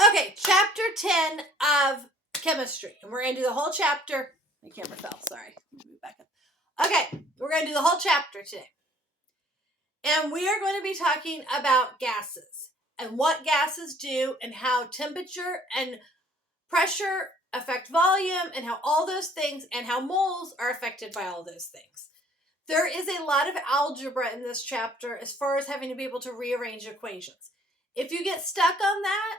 Okay, chapter 10 of chemistry. And we're going to do the whole chapter. My camera fell, sorry. Move back up. Okay, we're going to do the whole chapter today. And we are going to be talking about gases and what gases do and how temperature and pressure affect volume and how all those things and how moles are affected by all those things. There is a lot of algebra in this chapter as far as having to be able to rearrange equations. If you get stuck on that,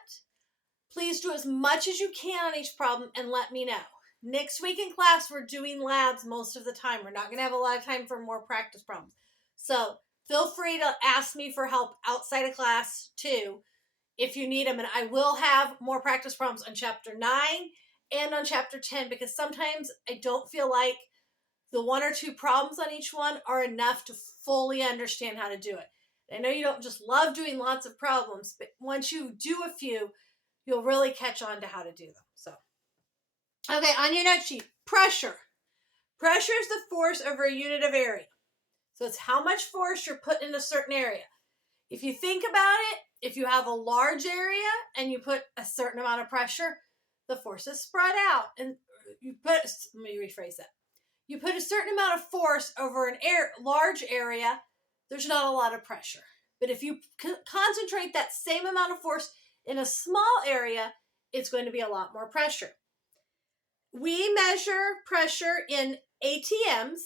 please do as much as you can on each problem and let me know. Next week in class, we're doing labs most of the time. We're not going to have a lot of time for more practice problems. So feel free to ask me for help outside of class too, if you need them. And I will have more practice problems on chapter 9 and on chapter 10, because sometimes I don't feel like the one or two problems on each one are enough to fully understand how to do it. I know you don't just love doing lots of problems, but once you do a few, you'll really catch on to how to do them. So, okay, on your note sheet, pressure. Pressure is the force over a unit of area. So it's how much force you're putting in a certain area. If you think about it, if you have a large area and you put a certain amount of pressure, the force is spread out. And let me rephrase that. You put a certain amount of force over an large area, there's not a lot of pressure. But if you concentrate that same amount of force in a small area, it's going to be a lot more pressure. We measure pressure in ATMs,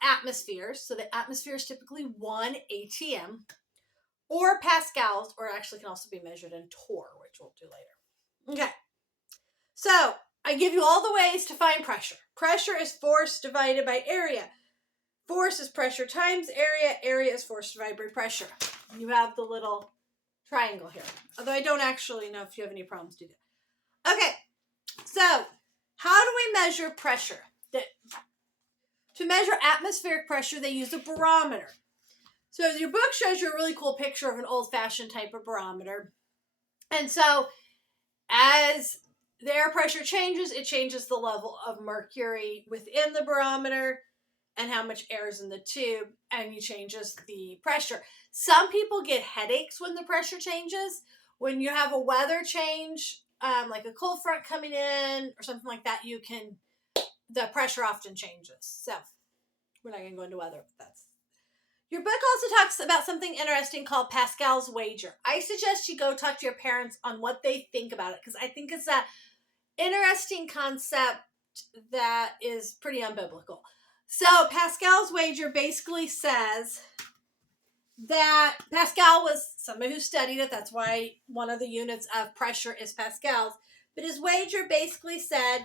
atmospheres. So the atmosphere is typically 1 ATM, or pascals, or actually can also be measured in torr, which we'll do later. Okay. So I give you all the ways to find pressure. Pressure is force divided by area. Force is pressure times area. Area is force divided by pressure. You have the little triangle here. Although I don't actually know if you have any problems to do that. Okay, so how do we measure pressure? To measure atmospheric pressure, they use a barometer. So your book shows you a really cool picture of an old-fashioned type of barometer. And so as the air pressure changes, it changes the level of mercury within the barometer and how much air is in the tube, and it changes the pressure. Some people get headaches when the pressure changes. When you have a weather change, like a cold front coming in or something like that, the pressure often changes. So we're not going to go into weather, but that's. Your book also talks about something interesting called Pascal's wager. I suggest you go talk to your parents on what they think about it, because I think it's an interesting concept that is pretty unbiblical. So Pascal's wager basically says that Pascal was somebody who studied it. That's why one of the units of pressure is pascals. But his wager basically said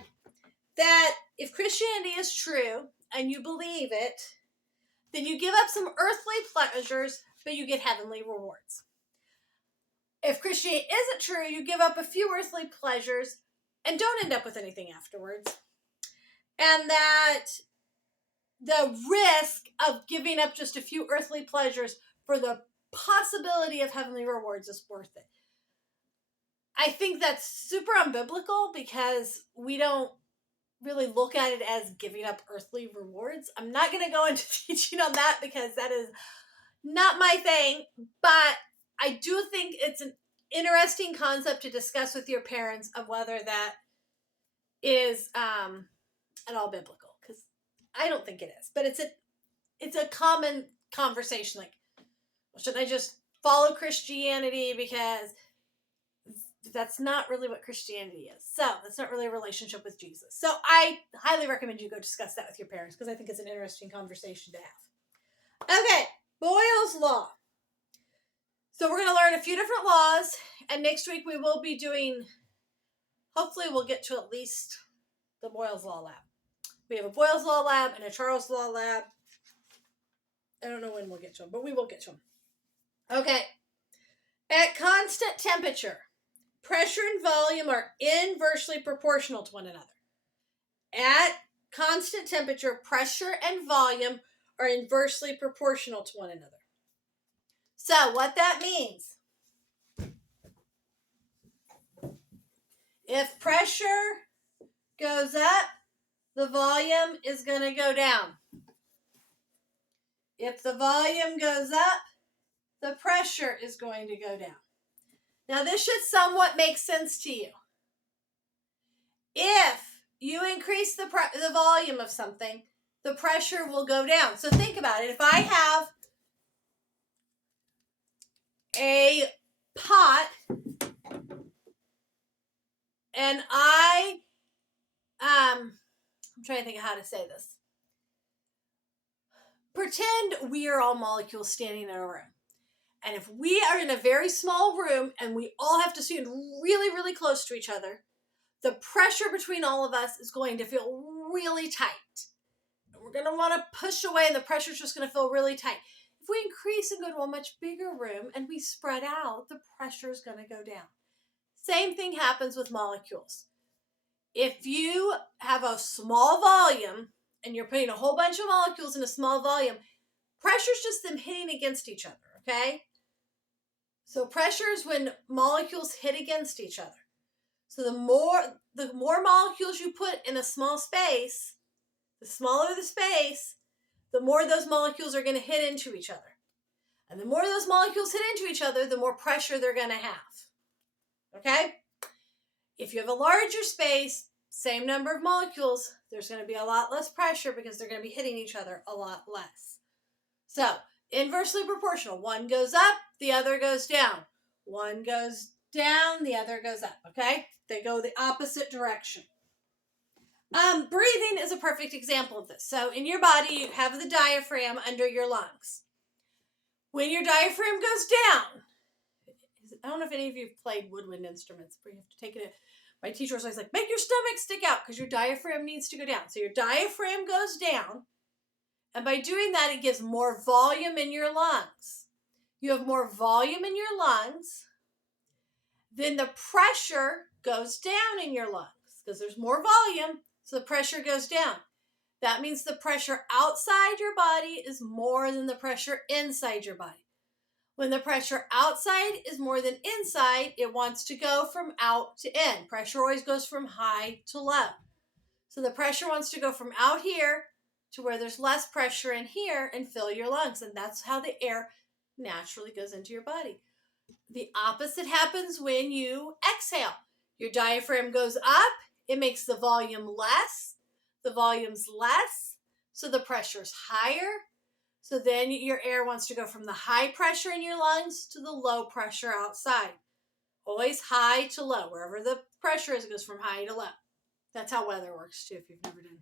that if Christianity is true and you believe it, then you give up some earthly pleasures, but you get heavenly rewards. If Christianity isn't true, you give up a few earthly pleasures and don't end up with anything afterwards. And that the risk of giving up just a few earthly pleasures for the possibility of heavenly rewards is worth it. I think that's super unbiblical, because we don't really look at it as giving up earthly rewards. I'm not going to go into teaching on that, because that is not my thing, but I do think it's an interesting concept to discuss with your parents of whether that is at all biblical, because I don't think it is, but it's a common conversation, like, well, shouldn't I just follow Christianity, because that's not really what Christianity is. So that's not really a relationship with Jesus. So I highly recommend you go discuss that with your parents, because I think it's an interesting conversation to have. Okay, Boyle's Law. So we're going to learn a few different laws, and next week we will be doing, hopefully we'll get to at least the Boyle's Law lab. We have a Boyle's Law lab and a Charles' Law lab. I don't know when we'll get to them, but we will get to them. Okay. At constant temperature, pressure and volume are inversely proportional to one another. At constant temperature, pressure and volume are inversely proportional to one another. So what that means, if pressure goes up, the volume is going to go down. If the volume goes up, the pressure is going to go down. Now, this should somewhat make sense to you. If you increase the volume of something, the pressure will go down. So think about it. If I have a pot and I'm trying to think of how to say this. Pretend we are all molecules standing in a room. And if we are in a very small room and we all have to stand really, really close to each other, the pressure between all of us is going to feel really tight. We're going to want to push away and the pressure is just going to feel really tight. If we increase and go to a much bigger room and we spread out, the pressure is going to go down. Same thing happens with molecules. If you have a small volume and you're putting a whole bunch of molecules in a small volume, pressure is just them hitting against each other, okay? So pressure is when molecules hit against each other. So the more molecules you put in a small space, the smaller the space, the more those molecules are going to hit into each other. And the more those molecules hit into each other, the more pressure they're going to have. Okay? If you have a larger space, same number of molecules, there's going to be a lot less pressure because they're going to be hitting each other a lot less. So, inversely proportional. One goes up, the other goes down. One goes down, the other goes up. Okay? They go the opposite direction. Breathing is a perfect example of this. So in your body, you have the diaphragm under your lungs. When your diaphragm goes down, I don't know if any of you have played woodwind instruments, but you have to take it. My teacher was always like, make your stomach stick out because your diaphragm needs to go down. So your diaphragm goes down, and by doing that, it gives more volume in your lungs. You have more volume in your lungs, then the pressure goes down in your lungs because there's more volume. So the pressure goes down. That means the pressure outside your body is more than the pressure inside your body. When the pressure outside is more than inside, it wants to go from out to in. Pressure always goes from high to low. So the pressure wants to go from out here to where there's less pressure in here and fill your lungs. And that's how the air naturally goes into your body. The opposite happens when you exhale. Your diaphragm goes up. It makes the volume less. The volume's less, so the pressure's higher. So then your air wants to go from the high pressure in your lungs to the low pressure outside. Always high to low. Wherever the pressure is, it goes from high to low. That's how weather works, too, if you've never done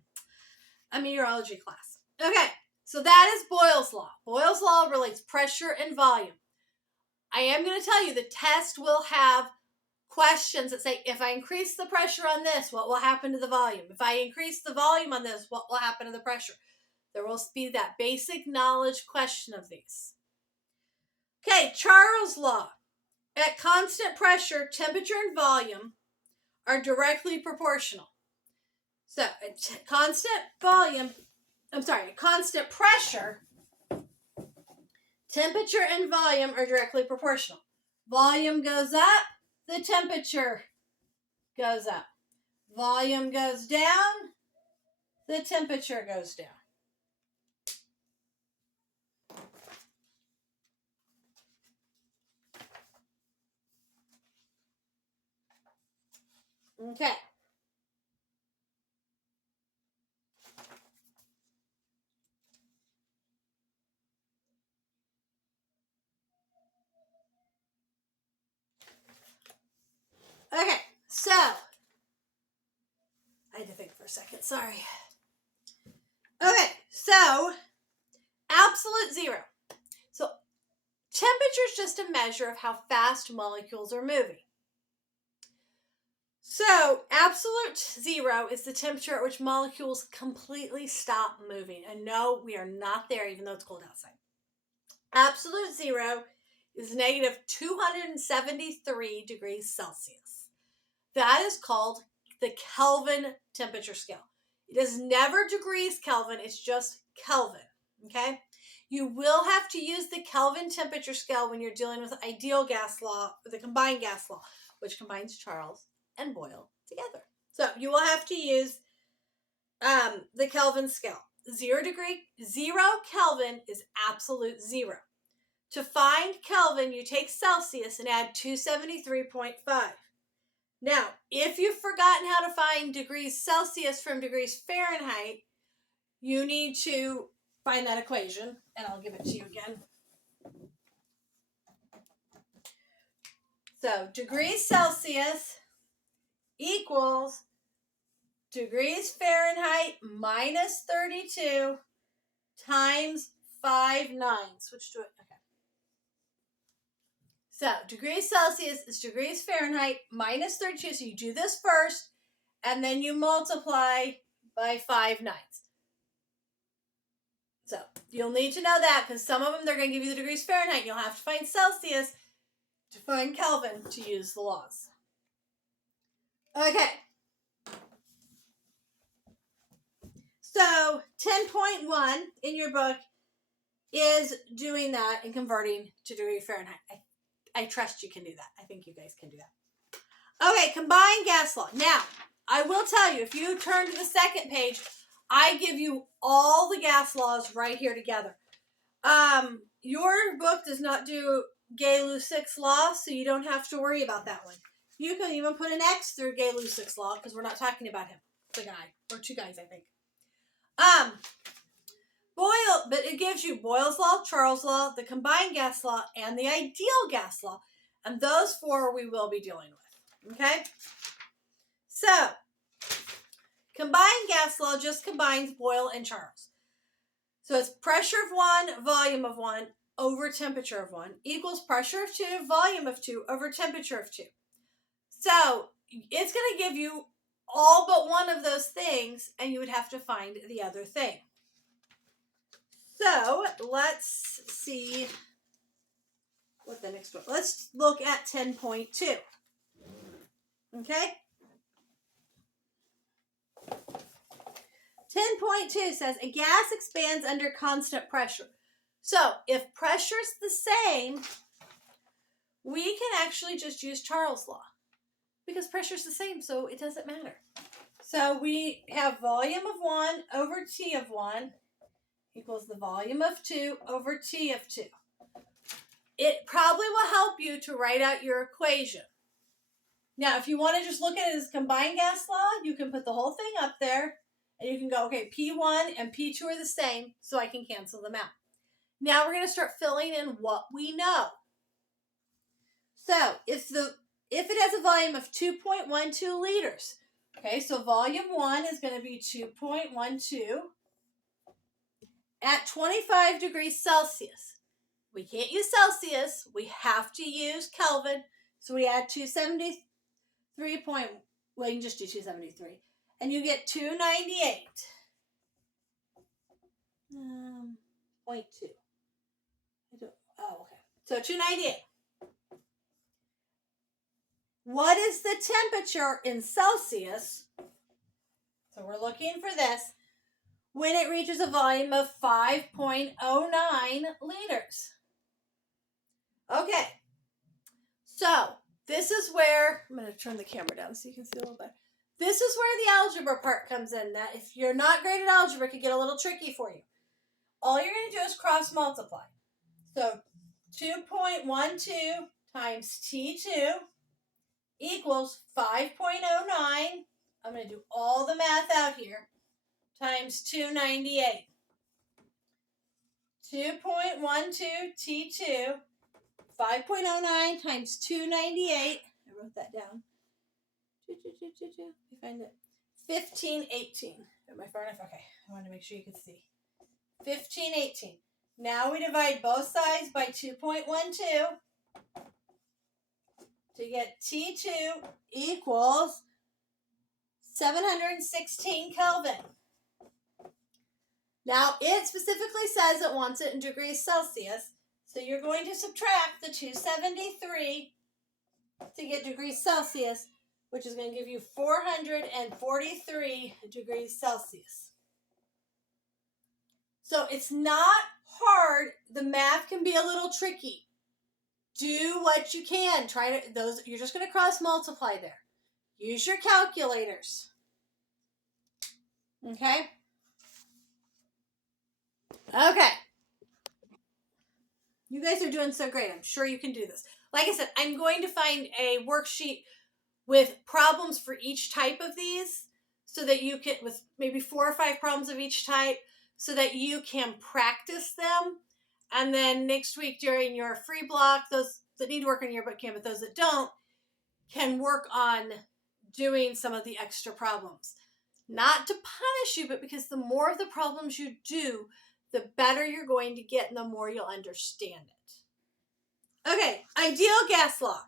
a meteorology class. Okay, so that is Boyle's law. Boyle's law relates pressure and volume. I am going to tell you the test will have questions that say, if I increase the pressure on this, what will happen to the volume? If I increase the volume on this, what will happen to the pressure? There will be that basic knowledge question of these. Okay, Charles' law. At constant pressure, temperature and volume are directly proportional. So, at constant pressure, temperature and volume are directly proportional. Volume goes up, the temperature goes up. Volume goes down, the temperature goes down. Okay. Okay, so I had to think for a second, sorry. Okay, so absolute zero. So temperature is just a measure of how fast molecules are moving. So absolute zero is the temperature at which molecules completely stop moving. And no, we are not there even though it's cold outside. Absolute zero is negative 273 degrees Celsius. That is called the Kelvin temperature scale. It is never degrees Kelvin, it's just Kelvin, okay? You will have to use the Kelvin temperature scale when you're dealing with the ideal gas law, or the combined gas law, which combines Charles and Boyle together. So you will have to use the Kelvin scale. 0 Kelvin is absolute zero. To find Kelvin, you take Celsius and add 273.5. Now, if you've forgotten how to find degrees Celsius from degrees Fahrenheit, you need to find that equation, and I'll give it to you again. So, degrees Celsius equals degrees Fahrenheit minus 32 times 5/9. Switch to it. Okay. So, degrees Celsius is degrees Fahrenheit minus 32. So, you do this first, and then you multiply by 5/9. So, you'll need to know that because some of them, they're going to give you the degrees Fahrenheit. You'll have to find Celsius to find Kelvin to use the laws. Okay. So 10.1 in your book is doing that and converting to degree Fahrenheit. I trust you can do that. I think you guys can do that. Okay, combined gas law. Now, I will tell you, if you turn to the second page, I give you all the gas laws right here together. Your book does not do Gay-Lussac's law, so you don't have to worry about that one. You can even put an X through Gay-Lussac's law because we're not talking about him. It's a guy, or two guys, I think. But it gives you Boyle's law, Charles' law, the combined gas law, and the ideal gas law. And those four we will be dealing with. Okay? So, combined gas law just combines Boyle and Charles. So it's pressure of 1, volume of 1, over temperature of 1, equals pressure of 2, volume of 2, over temperature of 2. So, it's going to give you all but one of those things, and you would have to find the other thing. So, let's see what the next one. Let's look at 10.2. Okay? 10.2 says a gas expands under constant pressure. So, if pressure's the same, we can actually just use Charles' law because pressure's the same, so it doesn't matter. So, we have volume of 1 over T of 1 equals the volume of 2 over T of 2. It probably will help you to write out your equation. Now, if you want to just look at it as combined gas law, you can put the whole thing up there, and you can go, okay, P1 and P2 are the same, so I can cancel them out. Now we're going to start filling in what we know. So, if it has a volume of 2.12 liters, okay, so volume 1 is going to be 2.12 at 25 degrees Celsius. We can't use Celsius. We have to use Kelvin. So we add 273 well, you can just do 273. And you get 298. 0.2. Oh, okay. So 298. What is the temperature in Celsius? So we're looking for this. When it reaches a volume of 5.09 liters. Okay, so this is where, I'm going to turn the camera down so you can see a little bit. This is where the algebra part comes in. That if you're not great at algebra, it could get a little tricky for you. All you're going to do is cross multiply. So 2.12 times T2 equals 5.09. I'm going to do all the math out here. Times 298. 2.12 T2, 5.09 times 298. I wrote that down. You find it. 1518. Am I far enough? Okay. I wanted to make sure you could see. 1518. Now we divide both sides by 2.12 to get T2 equals 716 Kelvin. Now, it specifically says it wants it in degrees Celsius, so you're going to subtract the 273 to get degrees Celsius, which is going to give you 443 degrees Celsius. So it's not hard. The math can be a little tricky. Do what you can. You're just going to cross multiply there. Use your calculators. Okay? Okay. You guys are doing so great. I'm sure you can do this. Like I said, I'm going to find a worksheet with problems for each type of these so that you can, with maybe 4 or 5 problems of each type, so that you can practice them. And then next week during your free block, those that need to work on your book camp, but those that don't, can work on doing some of the extra problems. Not to punish you, but because the more of the problems you do, the better you're going to get and the more you'll understand it. Okay, ideal gas law.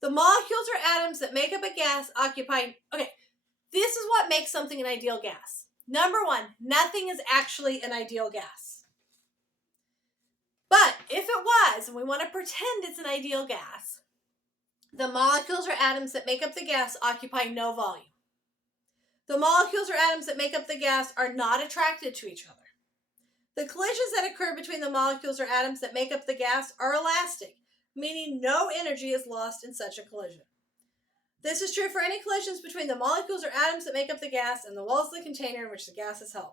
The molecules or atoms that make up a gas occupy... Okay, this is what makes something an ideal gas. Number 1, nothing is actually an ideal gas. But if it was, and we want to pretend it's an ideal gas, the molecules or atoms that make up the gas occupy no volume. The molecules or atoms that make up the gas are not attracted to each other. The collisions that occur between the molecules or atoms that make up the gas are elastic, meaning no energy is lost in such a collision. This is true for any collisions between the molecules or atoms that make up the gas and the walls of the container in which the gas is held.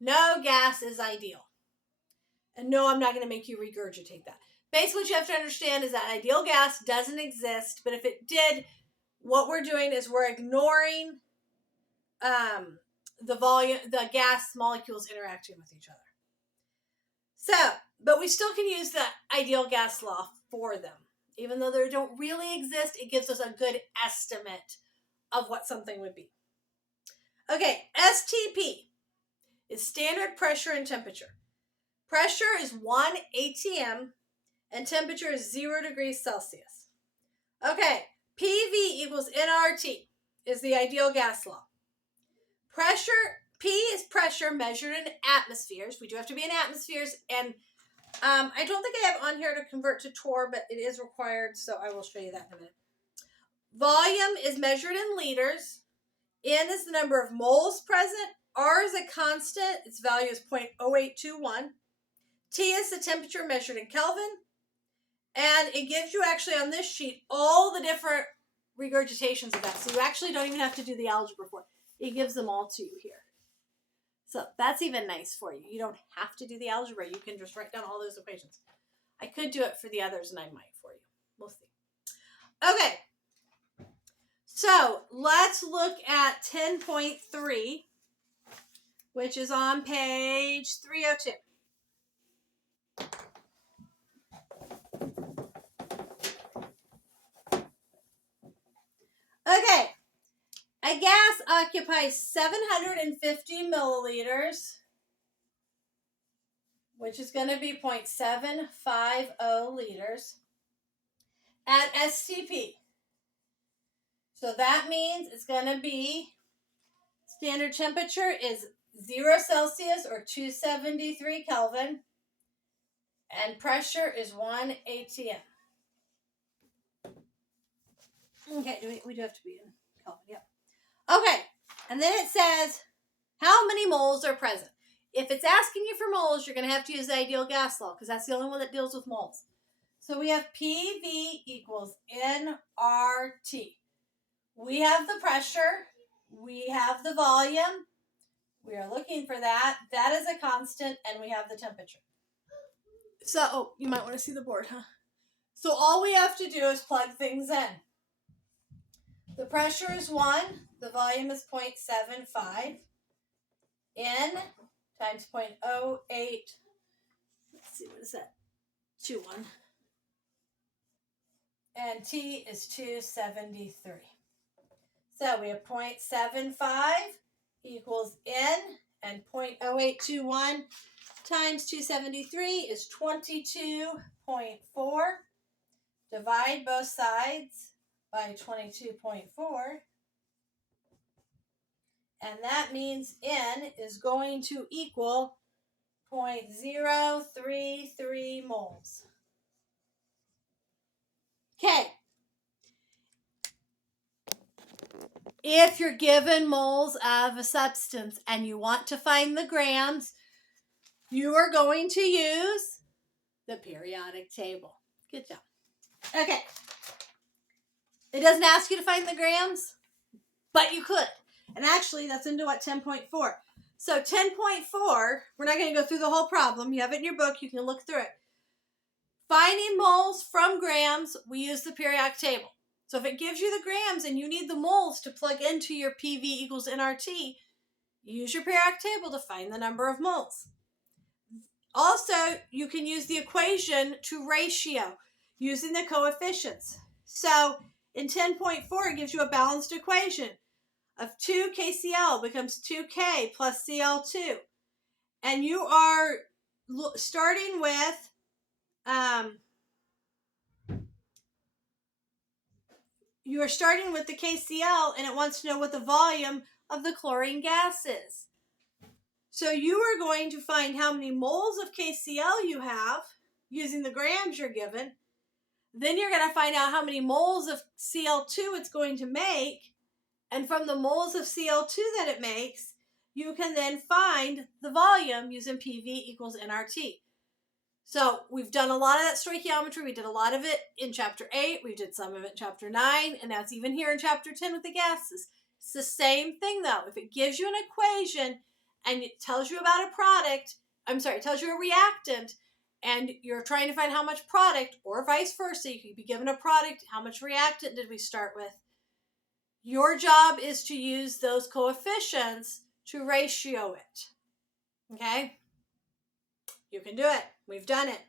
No gas is ideal. And no, I'm not going to make you regurgitate that. Basically, what you have to understand is that ideal gas doesn't exist, but if it did, what we're doing is we're ignoring the gas molecules interacting with each other. So, but we still can use the ideal gas law for them. Even though they don't really exist, it gives us a good estimate of what something would be. Okay, STP is standard pressure and temperature. Pressure is 1 atm and temperature is 0 degrees Celsius. Okay, PV equals nRT is the ideal gas law. Pressure, P is pressure measured in atmospheres. We do have to be in atmospheres, and I don't think I have on here to convert to torr, but it is required, so I will show you that in a minute. Volume is measured in liters. N is the number of moles present. R is a constant. Its value is 0.0821. T is the temperature measured in Kelvin. And it gives you actually on this sheet all the different regurgitations of that. So you actually don't even have to do the algebra for it. It gives them all to you here. So that's even nice for you. You don't have to do the algebra. You can just write down all those equations. I could do it for the others, and I might for you. We'll see. Okay. So let's look at 10.3, which is on page 302. Okay. A gas occupies 750 milliliters, which is going to be 0.750 liters, at STP. So that means it's going to be, standard temperature is 0 Celsius or 273 Kelvin, and pressure is 1 atm. Okay, we do have to be in Kelvin, yep. Okay, and then it says how many moles are present. If it's asking you for moles, you're going to have to use the ideal gas law because that's the only one that deals with moles. So we have PV equals nRT. We have the pressure. We have the volume. We are looking for that. That is a constant, and we have the temperature. So, you might want to see the board, huh? So all we have to do is plug things in. The pressure is 1. The volume is 0.75. N times 0.08. Let's see, what is that? 21. And T is 273. So we have 0.75 equals N, and 0.0821 times 273 is 22.4. Divide both sides by 22.4. And that means N is going to equal 0.033 moles. Okay. If you're given moles of a substance and you want to find the grams, you are going to use the periodic table. Good job. Okay. It doesn't ask you to find the grams, but you could. And actually, that's into what 10.4. So 10.4, we're not going to go through the whole problem. You have it in your book. You can look through it. Finding moles from grams, we use the periodic table. So if it gives you the grams and you need the moles to plug into your PV equals nRT, use your periodic table to find the number of moles. Also, you can use the equation to ratio using the coefficients. So in 10.4, it gives you a balanced equation of 2 KCl becomes 2K plus Cl2. And you are starting with the KCl, and it wants to know what the volume of the chlorine gas is. So you are going to find how many moles of KCl you have using the grams you're given. Then you're going to find out how many moles of Cl2 it's going to make. And from the moles of Cl2 that it makes, you can then find the volume using PV equals nRT. So we've done a lot of that stoichiometry. We did a lot of it in chapter 8. We did some of it in chapter 9. And that's even here in chapter 10 with the gases. It's the same thing though. If it gives you an equation and it tells you about a product, it tells you a reactant, and you're trying to find how much product, or vice versa, you could be given a product, how much reactant did we start with? Your job is to use those coefficients to ratio it. Okay? You can do it. We've done it.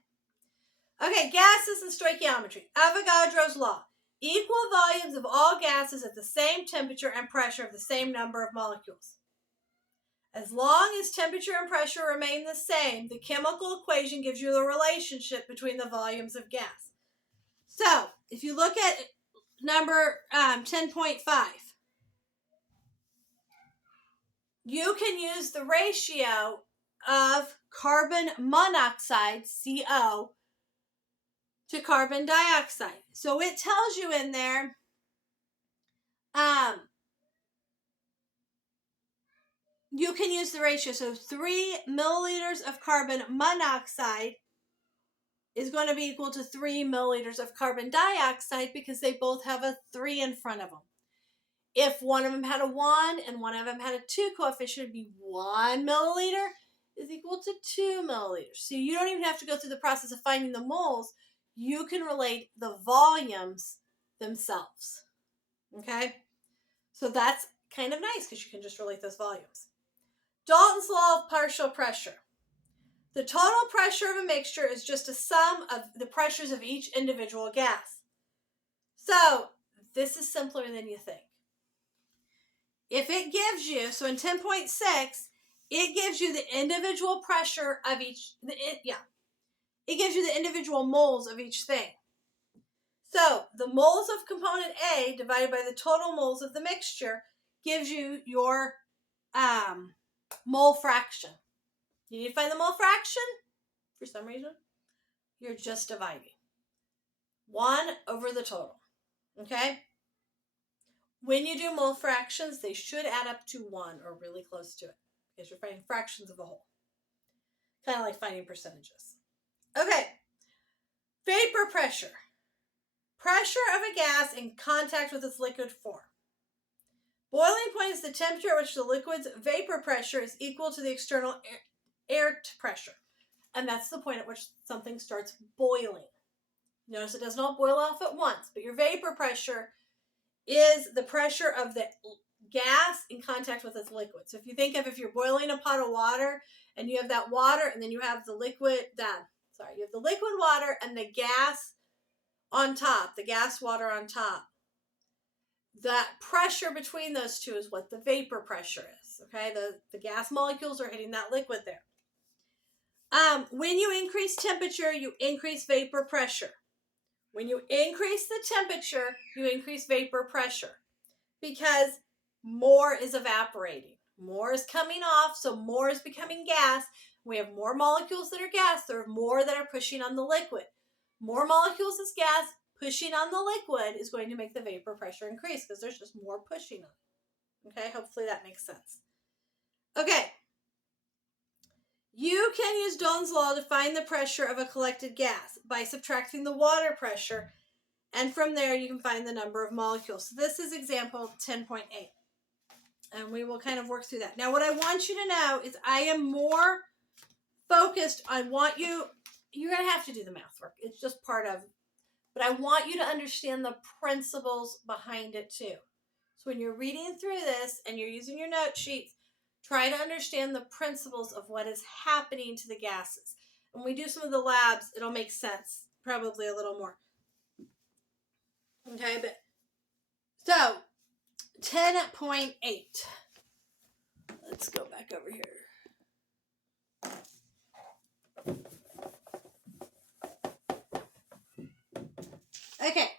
Okay, gases and stoichiometry. Avogadro's law. Equal volumes of all gases at the same temperature and pressure of the same number of molecules. As long as temperature and pressure remain the same, the chemical equation gives you the relationship between the volumes of gas. So, if you look at number 10.5, you can use the ratio of carbon monoxide, CO, to carbon dioxide. So it tells you in there, you can use the ratio. So 3 milliliters of carbon monoxide is going to be equal to 3 milliliters of carbon dioxide because they both have a 3 in front of them. If one of them had a 1 and one of them had a 2 coefficient, it would be 1 milliliter is equal to 2 milliliters. So you don't even have to go through the process of finding the moles. You can relate the volumes themselves. Okay? So that's kind of nice because you can just relate those volumes. Dalton's law of partial pressure. The total pressure of a mixture is just a sum of the pressures of each individual gas. So this is simpler than you think. If it gives you, so in 10.6, it gives you the individual pressure of each, it gives you the individual moles of each thing. So the moles of component A divided by the total moles of the mixture gives you your mole fraction. You need to find the mole fraction? For some reason, you're just dividing 1 over the total. Okay? When you do mole fractions, they should add up to 1 or really close to it because you're finding fractions of a whole. Kind of like finding percentages. Okay. Vapor pressure. Pressure of a gas in contact with its liquid form. Boiling point is the temperature at which the liquid's vapor pressure is equal to the external air pressure. And that's the point at which something starts boiling. Notice it doesn't all boil off at once, but your vapor pressure is the pressure of the gas in contact with its liquid. So if you think of if you're boiling a pot of water and you have that water and then you have the liquid, you have the liquid water and the gas on top, the gas water on top. That pressure between those two is what the vapor pressure is. Okay, the gas molecules are hitting that liquid there. When you increase temperature, you increase vapor pressure. When you increase the temperature, you increase vapor pressure because more is evaporating. More is coming off, so more is becoming gas. We have more molecules that are gas. There are more that are pushing on the liquid. More molecules as gas pushing on the liquid is going to make the vapor pressure increase because there's just more pushing on it. Okay, hopefully that makes sense. Okay. You can use Dalton's law to find the pressure of a collected gas by subtracting the water pressure, and from there you can find the number of molecules. So this is example 10.8, and we will kind of work through that. Now what I want you to know is I am more focused, I want you you're going to have to do the math work. It's just part of, but I want you to understand the principles behind it too. So when you're reading through this and you're using your note sheets, try to understand the principles of what is happening to the gases. When we do some of the labs, it'll make sense, probably a little more. Okay, but so 10.8. Let's go back over here. Okay,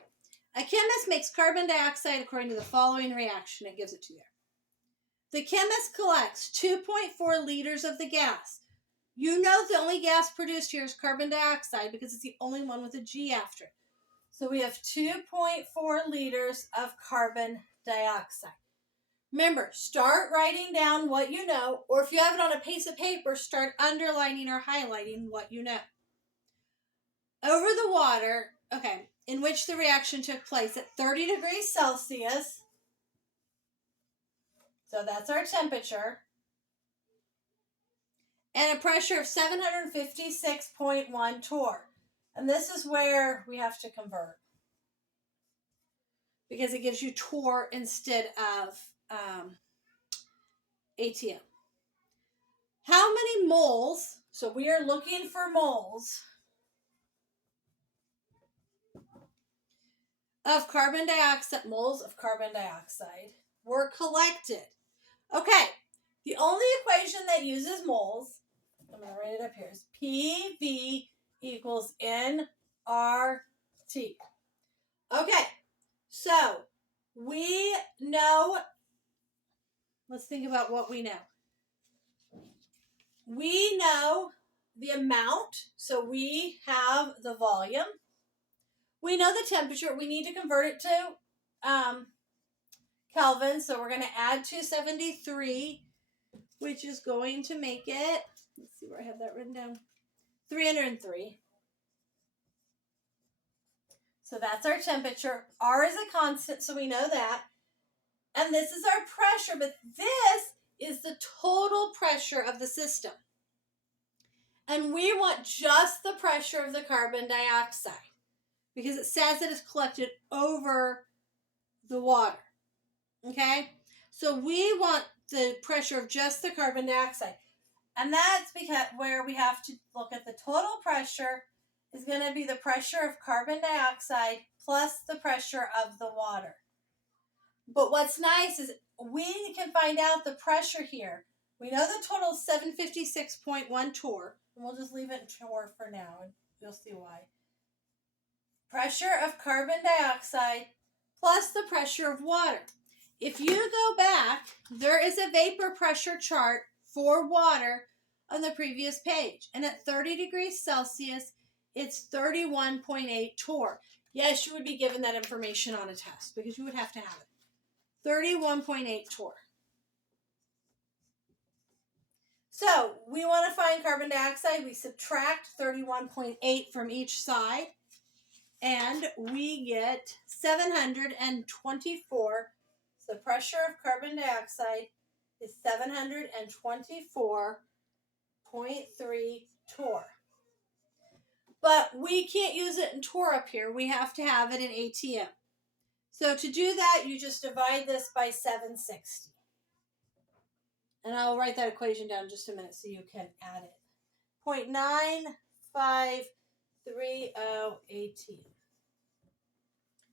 a chemist makes carbon dioxide according to the following reaction. It gives it to you there. The chemist collects 2.4 liters of the gas. You know the only gas produced here is carbon dioxide because it's the only one with a G after it. So we have 2.4 liters of carbon dioxide. Remember, start writing down what you know, or if you have it on a piece of paper, start underlining or highlighting what you know. Over the water, okay, in which the reaction took place at 30 degrees Celsius. So that's our temperature. And a pressure of 756.1 torr. And this is where we have to convert, because it gives you torr instead of ATM. How many moles? So we are looking for moles of carbon dioxide, were collected. Okay, the only equation that uses moles, I'm going to write it up here, is PV equals nRT. Okay, so we know, let's think about what we know. We know the amount, so we have the volume. We know the temperature. We need to convert it to Kelvin, so we're going to add 273, which is going to make it, let's see where I have that written down, 303. So that's our temperature. R is a constant, so we know that. And this is our pressure, but this is the total pressure of the system. And we want just the pressure of the carbon dioxide, because it says that it's collected over the water. Okay? So we want the pressure of just the carbon dioxide. And that's because where we have to look at the total pressure is going to be the pressure of carbon dioxide plus the pressure of the water. But what's nice is we can find out the pressure here. We know the total is 756.1 torr. And we'll just leave it in torr for now, and you'll see why. Pressure of carbon dioxide plus the pressure of water. If you go back, there is a vapor pressure chart for water on the previous page. And at 30 degrees Celsius, it's 31.8 torr. Yes, you would be given that information on a test because you would have to have it. 31.8 torr. So we want to find carbon dioxide. We subtract 31.8 from each side, and we get 724. So the pressure of carbon dioxide is 724.3 torr. But we can't use it in torr up here. We have to have it in ATM. So to do that, you just divide this by 760. And I'll write that equation down in just a minute so you can add it. 0.9530 ATM.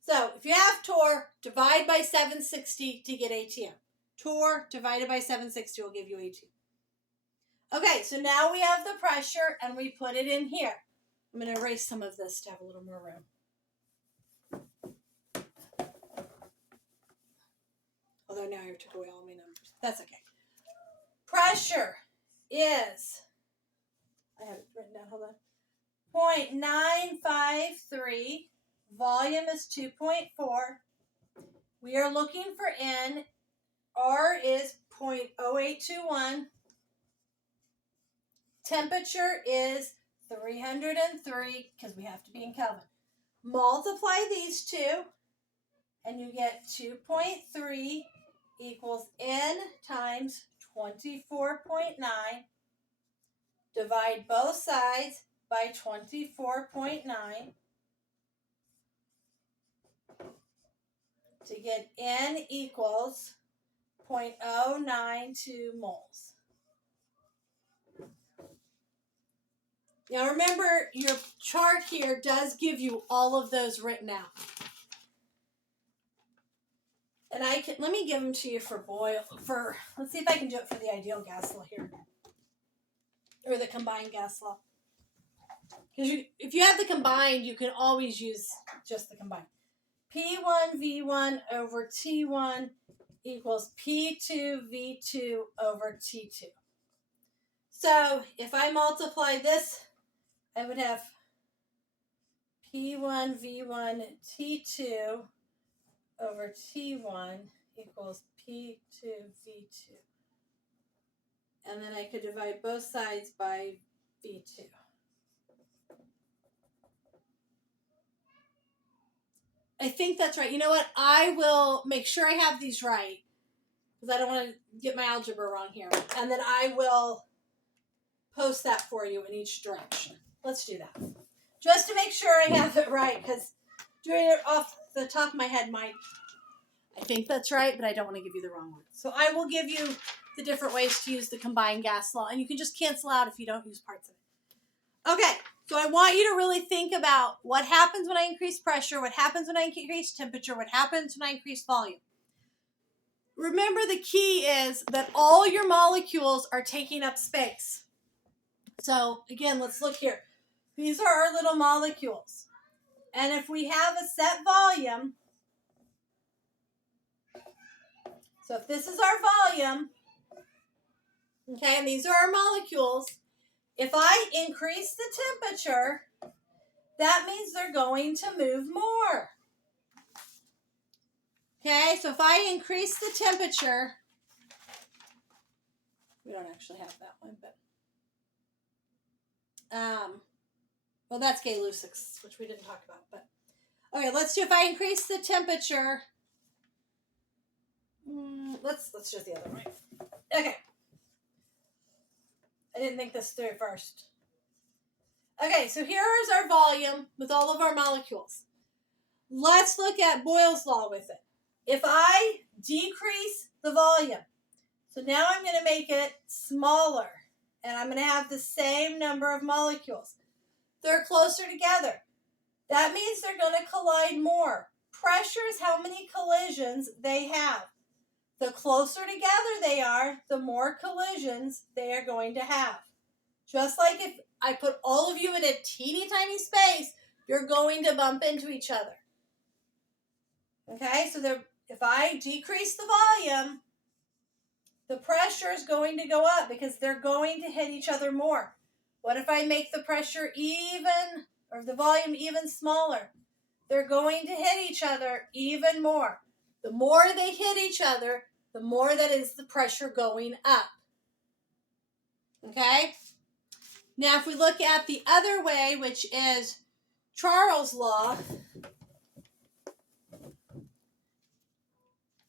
So if you have torr, divide by 760 to get ATM. Torr divided by 760 will give you ATM. Okay, so now we have the pressure and we put it in here. I'm going to erase some of this to have a little more room. Although now I took away all my numbers. That's okay. Pressure is, I have it written down, hold on, 0.953. Volume is 2.4. We are looking for N. R is 0.0821. Temperature is 303 because we have to be in Kelvin. Multiply these two and you get 2.3 equals N times 24.9. Divide both sides by 24.9 to get N equals 0.092 moles. Now remember, your chart here does give you all of those written out. And let me give them to you let's see if I can do it for the ideal gas law here. Or the combined gas law. Because if you have the combined, you can always use just the combined. P1 V1 over T1 equals P2 V2 over T2. So if I multiply this, I would have P1 V1 T2 over T1 equals P2 V2. And then I could divide both sides by V2. I think that's right. You know what? I will make sure I have these right because I don't want to get my algebra wrong here. And then I will post that for you in each direction. Let's do that. Just to make sure I have it right, because doing it off the top of my head might, I think that's right, but I don't want to give you the wrong one. So I will give you the different ways to use the combined gas law, and you can just cancel out if you don't use parts of it. Okay, so I want you to really think about what happens when I increase pressure, what happens when I increase temperature, what happens when I increase volume. Remember, the key is that all your molecules are taking up space. So again, let's look here. These are our little molecules. And if we have a set volume, so if this is our volume, okay, and these are our molecules, if I increase the temperature, that means they're going to move more. Okay, so if I increase the temperature, we don't actually have that one, but well, that's Gay-Lussac's, which we didn't talk about. But okay, let's do. If I increase the temperature, let's just the other way. Okay, I didn't think this through first. Okay, so here is our volume with all of our molecules. Let's look at Boyle's law with it. If I decrease the volume, so now I'm going to make it smaller, and I'm going to have the same number of molecules. They're closer together. That means they're going to collide more. Pressure is how many collisions they have. The closer together they are, the more collisions they are going to have. Just like if I put all of you in a teeny tiny space, you're going to bump into each other. Okay, so if I decrease the volume, the pressure is going to go up because they're going to hit each other more. What if I make the pressure even, or the volume even smaller? They're going to hit each other even more. The more they hit each other, the more that is the pressure going up. Okay? Now, if we look at the other way, which is Charles' law,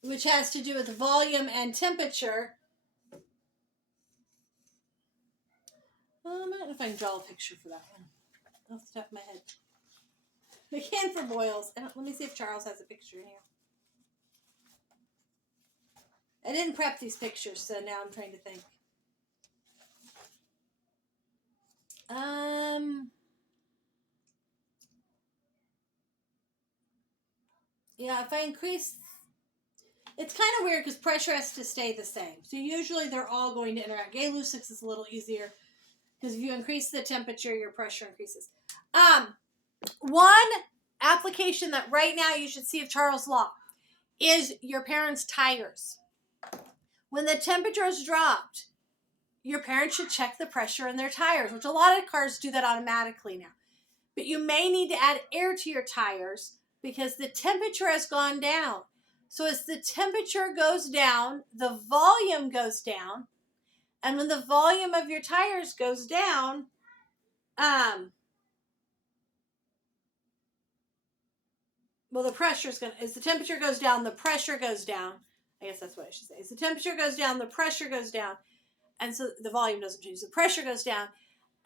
which has to do with volume and temperature. I don't know if I can draw a picture for that one off the top of my head. I can for Boyle's. Let me see if Charles has a picture in here. I didn't prep these pictures, so now I'm trying to think. Yeah, if I increase, it's kind of weird because pressure has to stay the same. So usually they're all going to interact. Gay-Lussac's is a little easier because if you increase the temperature, your pressure increases. One application that right now you should see of Charles' law is your parents' tires. When the temperature is dropped, your parents should check the pressure in their tires, which a lot of cars do that automatically now. But you may need to add air to your tires because the temperature has gone down. So as the temperature goes down, the volume goes down. And when the volume of your tires goes down, the pressure is as the temperature goes down, the pressure goes down. I guess that's what I should say. As the temperature goes down, the pressure goes down. And so the volume doesn't change. The pressure goes down.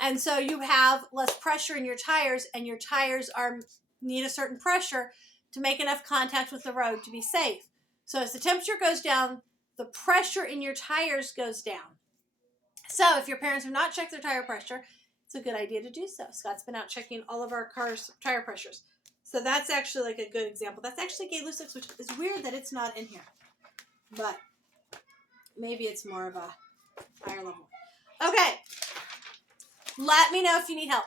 And so you have less pressure in your tires, and your tires need a certain pressure to make enough contact with the road to be safe. So as the temperature goes down, the pressure in your tires goes down. So if your parents have not checked their tire pressure, it's a good idea to do so. Scott's been out checking all of our cars' tire pressures. So that's actually like a good example. That's actually Gay Lusix, which is weird that it's not in here. But maybe it's more of a higher level. Okay. Let me know if you need help.